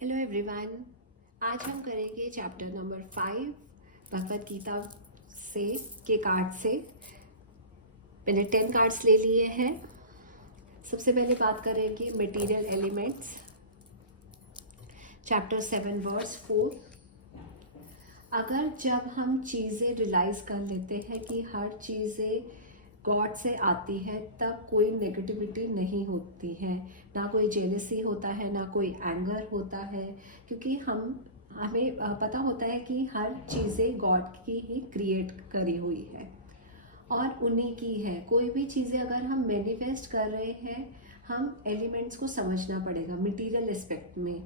Hello everyone. आज हम करेंगे चैप्टर नंबर 5 भगवत गीता से के कार्ड से। मैंने 10 कार्ड्स ले लिए हैं। सबसे पहले बात करेंगे मटेरियल एलिमेंट्स, चैप्टर 7 वर्स 4। अगर जब हम चीज़ें रियलाइज़ कर लेते हैं कि हर चीज़ें गॉड से आती है, तब कोई नेगेटिविटी नहीं होती है, ना कोई जेलसी होता है, ना कोई एंगर होता है, क्योंकि हमें पता होता है कि हर चीज़ें गॉड की ही क्रिएट करी हुई है और उन्हीं की है। कोई भी चीज़ें अगर हम मैनिफेस्ट कर रहे हैं, हम एलिमेंट्स को समझना पड़ेगा मटेरियल एस्पेक्ट में,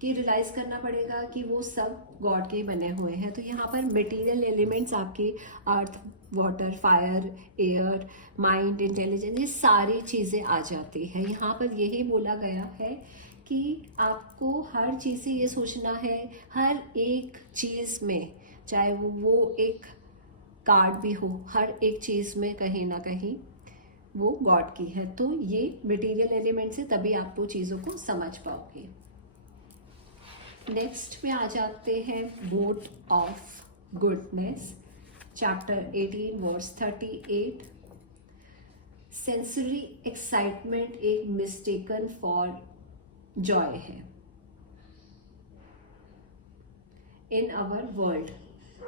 कि रियलाइज करना पड़ेगा कि वो सब गॉड के बने हुए हैं। तो यहाँ पर मटेरियल एलिमेंट्स आपके earth, water, fire, air, mind, intelligence, ये सारी चीज़ें आ जाती है। यहाँ पर यही बोला गया है कि आपको हर चीज़ से ये सोचना है, हर एक चीज़ में, चाहे वो एक कार्ड भी हो, हर एक चीज़ में कहीं ना कहीं वो गॉड की है। तो ये मटेरियल एलिमेंट से तभी आप वो चीज़ों को समझ पाओगे। नेक्स्ट पे आ जाते हैं boat of goodness, chapter 18 verse 38। Sensory excitement एक मिस्टेकन फॉर जॉय है इन आवर वर्ल्ड।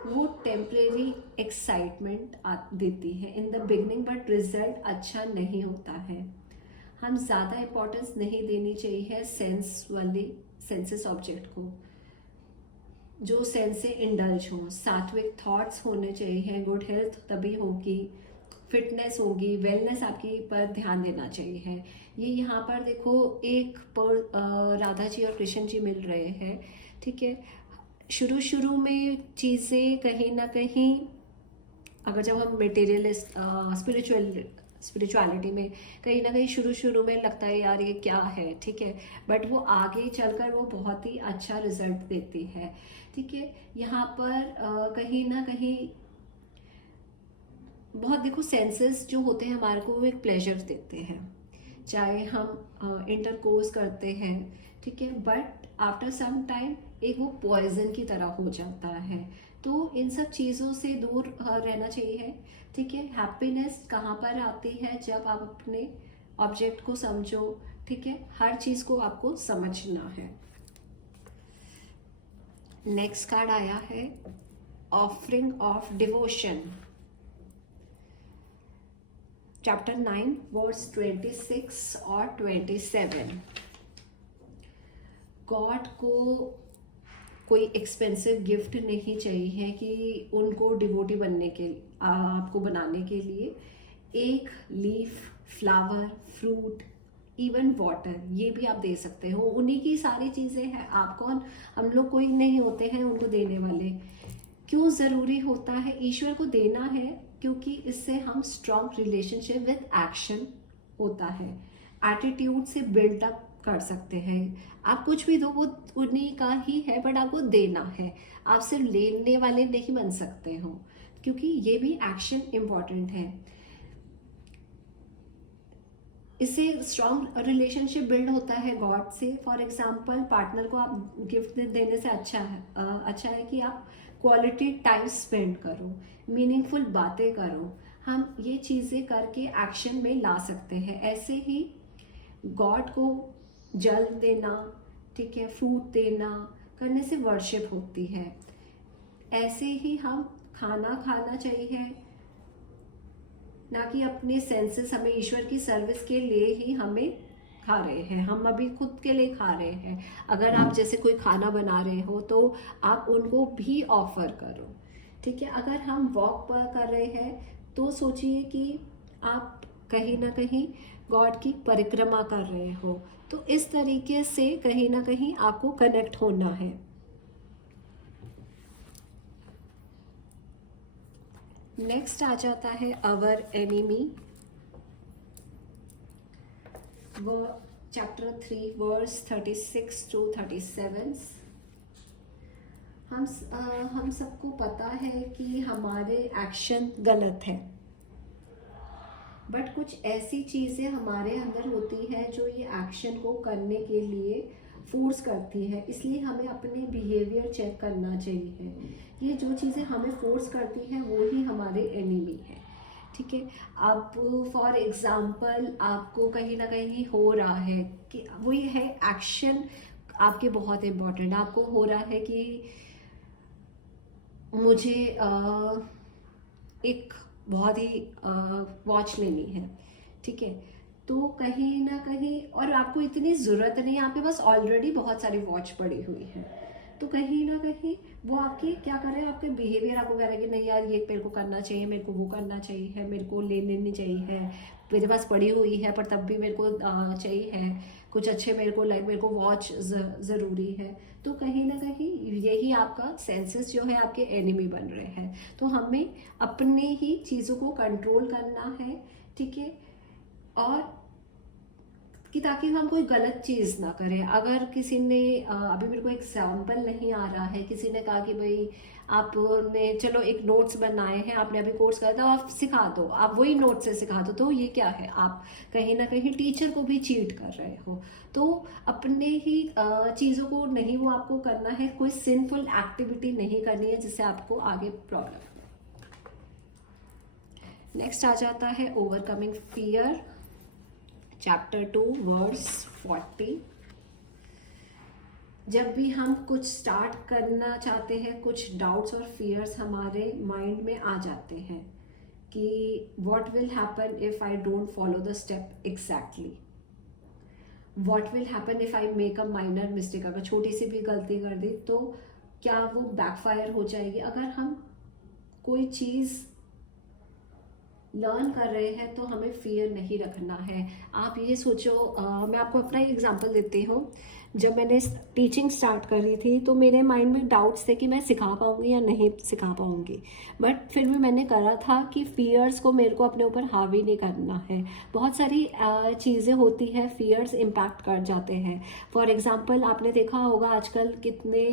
वो टेम्परेरी एक्साइटमेंट देती है in the beginning, but result अच्छा नहीं होता है। हम ज़्यादा इम्पोर्टेंस नहीं देनी चाहिए सेंसेस ऑब्जेक्ट को, जो सेंस से इंडल्ज हो। सात्विक थॉट्स होने चाहिए, गुड हेल्थ तभी होगी, फिटनेस होगी, वेलनेस आपकी पर ध्यान देना चाहिए। ये यहाँ पर देखो, एक पर राधा जी और कृष्ण जी मिल रहे हैं, ठीक है। शुरू शुरू में चीज़ें कहीं ना कहीं, अगर जब हम मटेरियलिस्ट स्पिरिचुअलिटी में कहीं ना कहीं शुरू शुरू में लगता है यार ये क्या है, ठीक है, बट वो आगे चलकर वो बहुत ही अच्छा रिजल्ट देती है, ठीक है। यहाँ पर कहीं ना कहीं बहुत, देखो, सेंसेस जो होते हैं हमारे को वो एक प्लेजर देते हैं, चाहे हम इंटरकोर्स करते हैं, ठीक है, बट आफ्टर सम टाइम एक वो पॉइजन की तरह हो जाता है। तो इन सब चीज़ों से दूर रहना चाहिए, ठीक है। हैप्पीनेस कहाँ पर आती है? जब आप अपने ऑब्जेक्ट को समझो, ठीक है, हर चीज़ को आपको समझना है। नेक्स्ट कार्ड आया है offering of devotion, chapter 9 verse 26 और 27। गॉड को कोई एक्सपेंसिव गिफ्ट नहीं चाहिए कि उनको डिवोटी बनने के, आपको बनाने के लिए एक leaf, flower, fruit, even water, ये भी आप दे सकते हो। उन्हीं की सारी चीज़ें हैं। आप कौन, हम लोग कोई नहीं होते हैं उनको देने वाले। क्यों ज़रूरी होता है ईश्वर को देना है? क्योंकि इससे हम स्ट्रॉन्ग रिलेशनशिप विद एक्शन होता है, एटीट्यूड से बिल्डअप कर सकते हैं। आप कुछ भी दो, वो उन्हीं का ही है, बट आपको देना है। आप सिर्फ लेने वाले नहीं बन सकते हो, क्योंकि ये भी एक्शन इम्पॉर्टेंट है। इससे स्ट्रॉन्ग रिलेशनशिप बिल्ड होता है गॉड से। फॉर एग्जाम्पल, पार्टनर को आप गिफ्ट देने से अच्छा है कि आप क्वालिटी टाइम स्पेंड करो, मीनिंगफुल बातें करो। हम ये चीज़ें करके एक्शन में ला सकते हैं। ऐसे ही गॉड को जल देना, ठीक है, फ्रूट देना, करने से वर्शिप होती है। ऐसे ही हम खाना खाना चाहिए, ना कि अपने सेंसेस, हमें ईश्वर की सर्विस के लिए ही हमें खा रहे हैं, हम अभी खुद के लिए खा रहे हैं। अगर आप जैसे कोई खाना बना रहे हो तो आप उनको भी ऑफर करो, ठीक है। अगर हम वॉक पर कर रहे हैं तो सोचिए कि आप कहीं ना कहीं गॉड की परिक्रमा कर रहे हो। तो इस तरीके से कहीं ना कहीं आपको कनेक्ट होना है। नेक्स्ट आ जाता है अवर एनिमी, वो चैप्टर 3 वर्स 36 टू 37। हम सबको पता है कि हमारे एक्शन गलत है, बट कुछ ऐसी चीज़ें हमारे अंदर होती है जो ये एक्शन को करने के लिए फोर्स करती है, इसलिए हमें अपने बिहेवियर चेक करना चाहिए। ये जो चीज़ें हमें फोर्स करती हैं वो ही हमारे एनिमी है, ठीक है। अब फॉर एग्जाम्पल आपको कहीं ना कहीं हो रहा है कि वो ये है एक्शन आपके बहुत इम्पोर्टेंट, आपको हो रहा है कि मुझे एक बहुत ही वॉच लेनी है, ठीक है। तो कहीं ना कहीं, और आपको इतनी ज़रूरत नहीं है, आपके पास ऑलरेडी बहुत सारी वॉच पड़ी हुई है, तो कहीं ना कहीं वो आपकी क्या कर रहे हैं, आपके बिहेवियर आपको कह रहे हैं कि नहीं यार ये मेरे को करना चाहिए, मेरे को वो करना चाहिए, मेरे को ले लेनी चाहिए, मेरे पास पड़ी हुई है पर तब भी मेरे को चाहिए है कुछ अच्छे, मेरे को लाइक मेरे को वॉच ज़रूरी है। तो कहीं ना कहीं यही आपका सेंसेस जो है आपके एनिमी बन रहे हैं। तो हमें अपने ही चीज़ों को कंट्रोल करना है, ठीक है, और कि ताकि हम कोई गलत चीज़ ना करें। अगर किसी ने अभी मेरे को एग्जाम्पल नहीं आ रहा है, किसी ने कहा कि भाई आपने चलो एक नोट्स बनाए हैं, आपने अभी कोर्स करा था, आप सिखा दो, आप वही नोट से सिखा दो, तो ये क्या है, आप कहीं ना कहीं टीचर को भी चीट कर रहे हो। तो अपने ही चीज़ों को नहीं, वो आपको करना है, कोई सिंफुल एक्टिविटी नहीं करनी है जिससे आपको आगे प्रॉब्लम। नेक्स्ट आ जाता है ओवरकमिंग फियर, चैप्टर 2 वर्स 40। जब भी हम कुछ स्टार्ट करना चाहते हैं, कुछ डाउट्स और फियर्स हमारे माइंड में आ जाते हैं कि what will happen if I don't follow the step exactly, what will happen if I make a minor mistake, अगर छोटी सी भी गलती कर दी तो क्या वो बैकफायर हो जाएगी। अगर हम कोई चीज़ लर्न कर रहे हैं तो हमें फियर नहीं रखना है। आप ये सोचो, मैं आपको अपना एक एग्जांपल देती हूँ। जब मैंने टीचिंग स्टार्ट करी थी तो मेरे माइंड में डाउट्स थे कि मैं सिखा पाऊँगी या नहीं सिखा पाऊँगी, बट फिर भी मैंने करा था कि फियर्स को मेरे को अपने ऊपर हावी नहीं करना है। बहुत सारी चीज़ें होती है, फियर्स इम्पैक्ट कर जाते हैं। फॉर एग्जांपल आपने देखा होगा आजकल कितने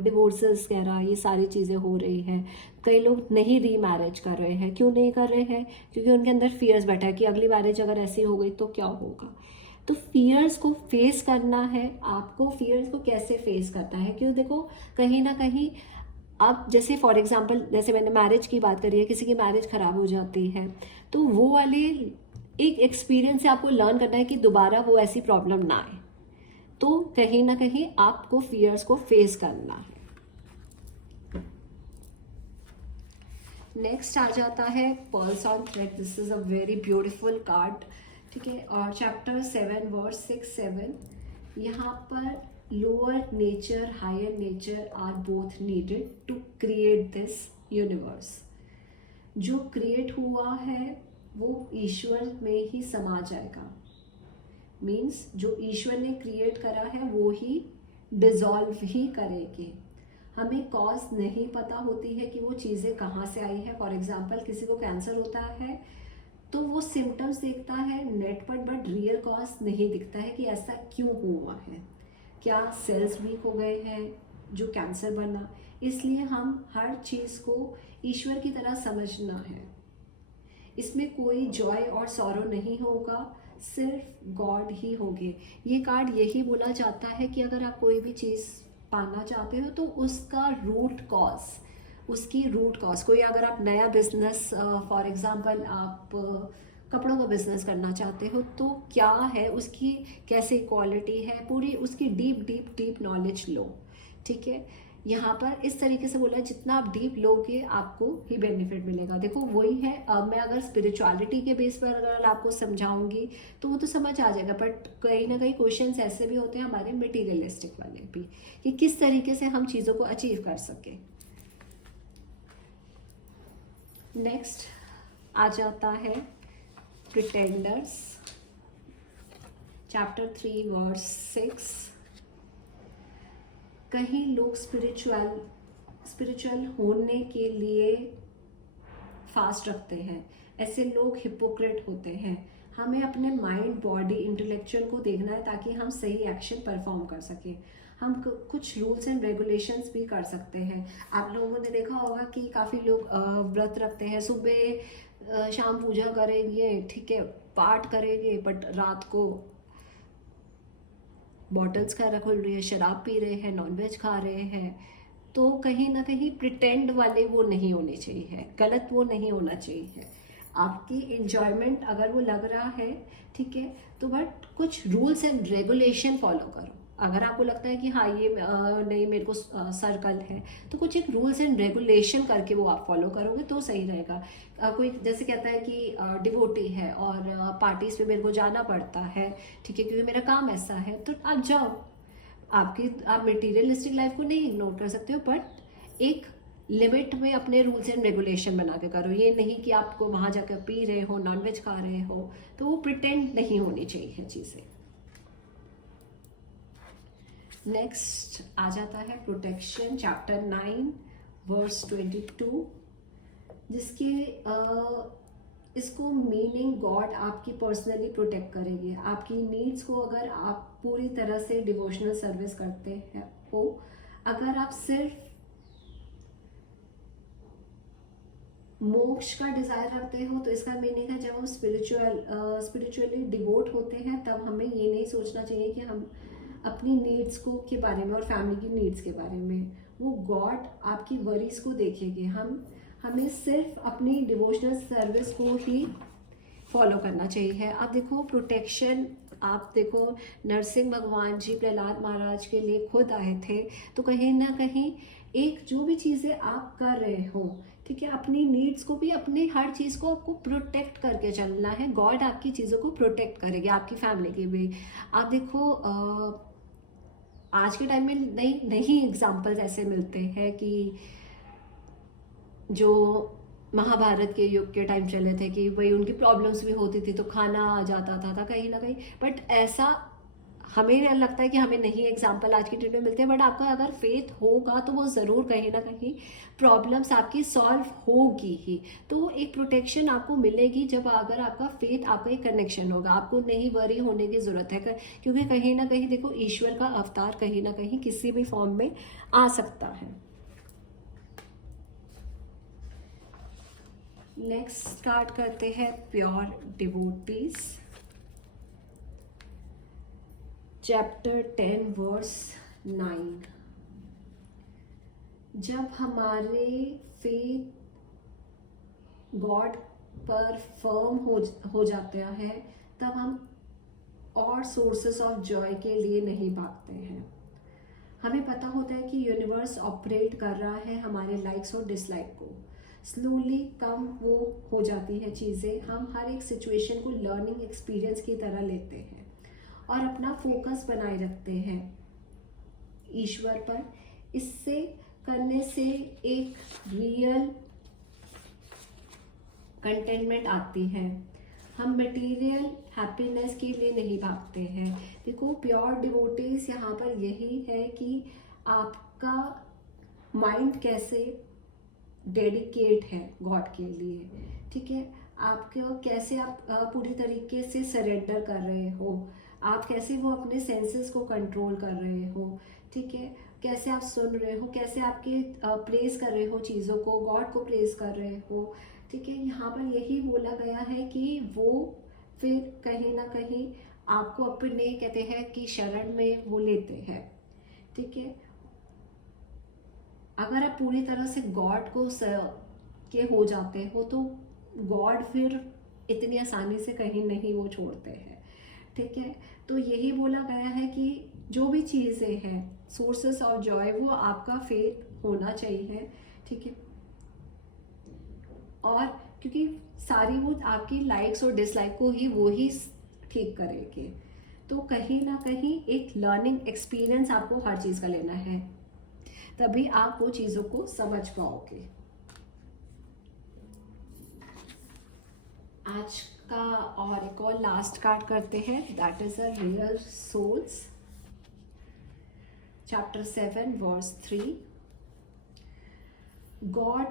डिवोर्सेस वगैरह ये सारी चीज़ें हो रही हैं। कई लोग नहीं री मैरिज कर रहे हैं, क्यों नहीं कर रहे हैं, क्योंकि उनके अंदर फियर्स बैठा है कि अगली मैरिज अगर ऐसी हो गई तो क्या होगा। तो फियर्स को फेस करना है आपको। फियर्स को कैसे फेस करता है, क्यों देखो कहीं ना कहीं आप जैसे फॉर एग्जांपल जैसे मैंने मैरिज की बात करी है, किसी की मैरिज खराब हो जाती है तो वो वाले एक एक्सपीरियंस से आपको लर्न करना है कि दोबारा वो ऐसी प्रॉब्लम ना आए। तो कहीं ना कहीं आपको फियर्स को फेस करना है। नेक्स्ट आ जाता है pearls on thread. This is a very beautiful card, ठीक है। और चैप्टर 7 वर्स 6-7, यहाँ पर lower nature higher nature are both needed to create this universe. जो क्रिएट हुआ है वो ईश्वर में ही समा जाएगा। मीन्स जो ईश्वर ने क्रिएट करा है वो ही डिजॉल्व ही करेगी। हमें कॉज नहीं पता होती है कि वो चीज़ें कहाँ से आई है। फॉर एग्जाम्पल किसी को कैंसर होता है तो वो सिम्टम्स देखता है नेट पर, बट रियल कॉज नहीं दिखता है कि ऐसा क्यों हुआ है, क्या सेल्स वीक हो गए हैं जो कैंसर बना। इसलिए हम हर चीज़ को ईश्वर की तरह समझना है। इसमें कोई जॉय और सॉरो नहीं होगा, सिर्फ गॉड ही होंगे। ये कार्ड यही बोला जाता है कि अगर आप कोई भी चीज़ पाना चाहते हो तो उसका रूट कॉज, उसकी रूट कॉज, कोई अगर आप नया बिजनेस फॉर एग्जांपल आप कपड़ों का बिजनेस करना चाहते हो तो क्या है उसकी, कैसे क्वालिटी है, पूरी उसकी डीप डीप डीप नॉलेज लो, ठीक है। यहाँ पर इस तरीके से बोला है जितना आप डीप लोगे आपको ही बेनिफिट मिलेगा। देखो वही है, मैं अगर स्पिरिचुअलिटी के बेस पर अगर आपको समझाऊंगी तो वो तो समझ आ जाएगा, बट कहीं ना कहीं क्वेश्चंस ऐसे भी होते हैं हमारे मटेरियलिस्टिक वाले भी कि किस तरीके से हम चीज़ों को अचीव कर सके। नेक्स्ट आ जाता है प्रिटेंडर्स, चैप्टर 3 वर्स 6। कहीं लोग स्पिरिचुअल होने के लिए फास्ट रखते हैं, ऐसे लोग हिपोक्रेट होते हैं। हमें अपने माइंड बॉडी इंटेलेक्चुअल को देखना है ताकि हम सही एक्शन परफॉर्म कर सकें। हम कुछ रूल्स एंड रेगुलेशंस भी कर सकते हैं। आप लोगों ने देखा होगा कि काफ़ी लोग व्रत रखते हैं, सुबह शाम पूजा करेंगे, ठीक है, पाठ करेंगे, बट रात को बॉटल्स का खुल रही है, शराब पी रहे हैं, नॉनवेज खा रहे हैं, तो कहीं ना कहीं प्रिटेंड वाले वो नहीं होने चाहिए है, गलत वो नहीं होना चाहिए है। आपकी इंजॉयमेंट अगर वो लग रहा है, ठीक है, तो बट कुछ रूल्स एंड रेगुलेशन फॉलो करो। अगर आपको लगता है कि हाँ ये नहीं मेरे को सर्कल है, तो कुछ एक रूल्स एंड रेगुलेशन करके वो आप फॉलो करोगे तो सही रहेगा। कोई जैसे कहता है कि डिवोटी है और पार्टीज पे मेरे को जाना पड़ता है, ठीक है, क्योंकि मेरा काम ऐसा है, तो आप जाओ। आप मटेरियलिस्टिक लाइफ को नहीं इग्नोर कर सकते हो, बट एक लिमिट में अपने रूल्स एंड रेगुलेशन बना के करो। ये नहीं कि आपको वहां जाकर पी रहे हो, नॉनवेज खा रहे हो, तो वो प्रिटेंड नहीं होनी चाहिए चीज़ें। नेक्स्ट आ जाता है प्रोटेक्शन, चैप्टर 9 वर्स 22, जिसके इसको मीनिंग गॉड आपकी पर्सनली प्रोटेक्ट करेंगे। आपकी नीड्स को अगर आप पूरी तरह से डिवोशनल सर्विस करते हैं हो, अगर आप सिर्फ मोक्ष का डिजायर रखते हो, तो इसका मीनिंग है जब हम स्पिरिचुअली डिवोट होते हैं, तब हमें ये नहीं सोचना चाहिए कि हम अपनी नीड्स को के बारे में और फैमिली की नीड्स के बारे में, वो गॉड आपकी वरीज को देखेंगे। हमें सिर्फ अपनी डिवोशनल सर्विस को ही फॉलो करना चाहिए। आप देखो प्रोटेक्शन, आप देखो नरसिंह भगवान जी प्रहलाद महाराज के लिए खुद आए थे, तो कहीं ना कहीं एक जो भी चीज़ें आप कर रहे हो, ठीक है, अपनी नीड्स को भी, अपने हर चीज़ को आपको प्रोटेक्ट करके चलना है। गॉड आपकी चीज़ों को प्रोटेक्ट करेगी, आपकी फैमिली की भी। आप देखो आज के टाइम में नहीं एग्जाम्पल्स ऐसे मिलते हैं कि जो महाभारत के युग के टाइम चले थे कि वही उनकी प्रॉब्लम्स भी होती थी तो खाना आ जाता था कहीं ना कहीं, बट ऐसा हमें लगता है कि हमें नहीं एग्जाम्पल आज की डेट में मिलते हैं। बट आपका अगर फेथ होगा तो वो ज़रूर कहीं ना कहीं प्रॉब्लम्स आपकी सॉल्व होगी ही। तो एक प्रोटेक्शन आपको मिलेगी जब अगर आपका फेथ, आपका एक कनेक्शन होगा, आपको नहीं वरी होने की ज़रूरत है, क्योंकि कहीं ना कहीं देखो ईश्वर का अवतार कहीं ना कहीं किसी भी फॉर्म में आ सकता है। नेक्स्ट स्टार्ट करते हैं प्योर डिवोटीज, चैप्टर 10 वर्स 9। जब हमारे फेथ गॉड पर फर्म हो जाता है, तब हम और सोर्सेस ऑफ जॉय के लिए नहीं भागते हैं। हमें पता होता है कि यूनिवर्स ऑपरेट कर रहा है हमारे लाइक्स और डिसलाइक को। स्लोली कम वो हो जाती है चीज़ें, हम हर एक सिचुएशन को लर्निंग एक्सपीरियंस की तरह लेते हैं और अपना फोकस बनाए रखते हैं ईश्वर पर। इससे करने से एक रियल कंटेंटमेंट आती है। हम मटेरियल हैप्पीनेस के लिए नहीं भागते हैं। देखो प्योर डिवोटीज यहाँ पर यही है कि आपका माइंड कैसे डेडिकेट है गॉड के लिए, ठीक है, आपको कैसे आप पूरी तरीके से सरेंडर कर रहे हो, आप कैसे वो अपने सेंसेस को कंट्रोल कर रहे हो, ठीक है, कैसे आप सुन रहे हो, कैसे आपके प्रेस कर रहे हो चीज़ों को, गॉड को प्रेस कर रहे हो, ठीक है। यहाँ पर यही बोला गया है कि वो फिर कहीं ना कहीं आपको अपने कहते हैं कि शरण में वो लेते हैं, ठीक है। अगर आप पूरी तरह से गॉड को के हो जाते हो तो गॉड फिर इतनी आसानी से कहीं नहीं वो छोड़ते हैं, ठीक है। तो यही बोला गया है कि जो भी चीज़ें हैं सोर्सेस ऑफ जॉय, वो आपका फेथ होना चाहिए, ठीक है। और क्योंकि सारी वो आपकी लाइक्स और डिसलाइक को ही वो ही ठीक करेंगे, तो कहीं ना कहीं एक लर्निंग एक्सपीरियंस आपको हर चीज़ का लेना है, तभी आप वो चीज़ों को समझ पाओगे। आज का और एक और लास्ट कार्ड करते हैं, that is a real souls, chapter 7 verse 3। God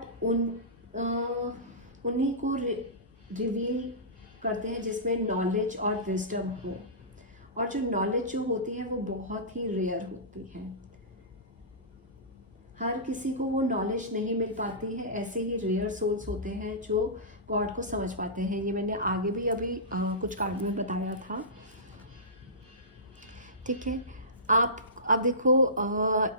उन्हीं को रिवील करते हैं जिसमें नॉलेज और विजडम हो, और जो नॉलेज जो होती है वो बहुत ही रेयर होती है। हर किसी को वो नॉलेज नहीं मिल पाती है, ऐसे ही रेयर सोल्स होते हैं जो गॉड को समझ पाते हैं। ये मैंने आगे भी अभी कुछ कार्ड में बताया था। ठीक है, आप देखो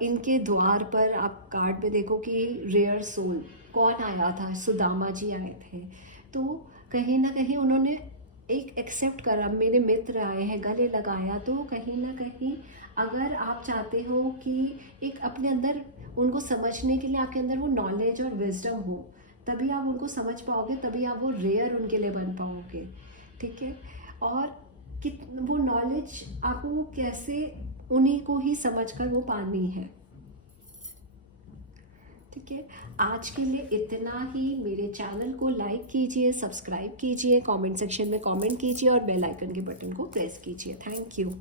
इनके द्वार पर आप कार्ड में देखो कि रेयर सोल कौन आया था, सुदामा जी आए थे। तो कहीं ना कहीं उन्होंने एक एक्सेप्ट करा, मेरे मित्र आए हैं, गले लगाया। तो कहीं ना कहीं अगर आप चाहते हो कि एक अपने अंदर उनको समझने के लिए आपके अंदर वो नॉलेज और विजडम हो, तभी आप उनको समझ पाओगे, तभी आप वो रेयर उनके लिए बन पाओगे। ठीक है, और कित वो नॉलेज आपको वो कैसे उन्हीं को ही समझकर वो पानी है। ठीक है, आज के लिए इतना ही। मेरे चैनल को लाइक कीजिए, सब्सक्राइब कीजिए, कमेंट सेक्शन में कमेंट कीजिए और बेल आइकन के बटन को प्रेस कीजिए। Thank you.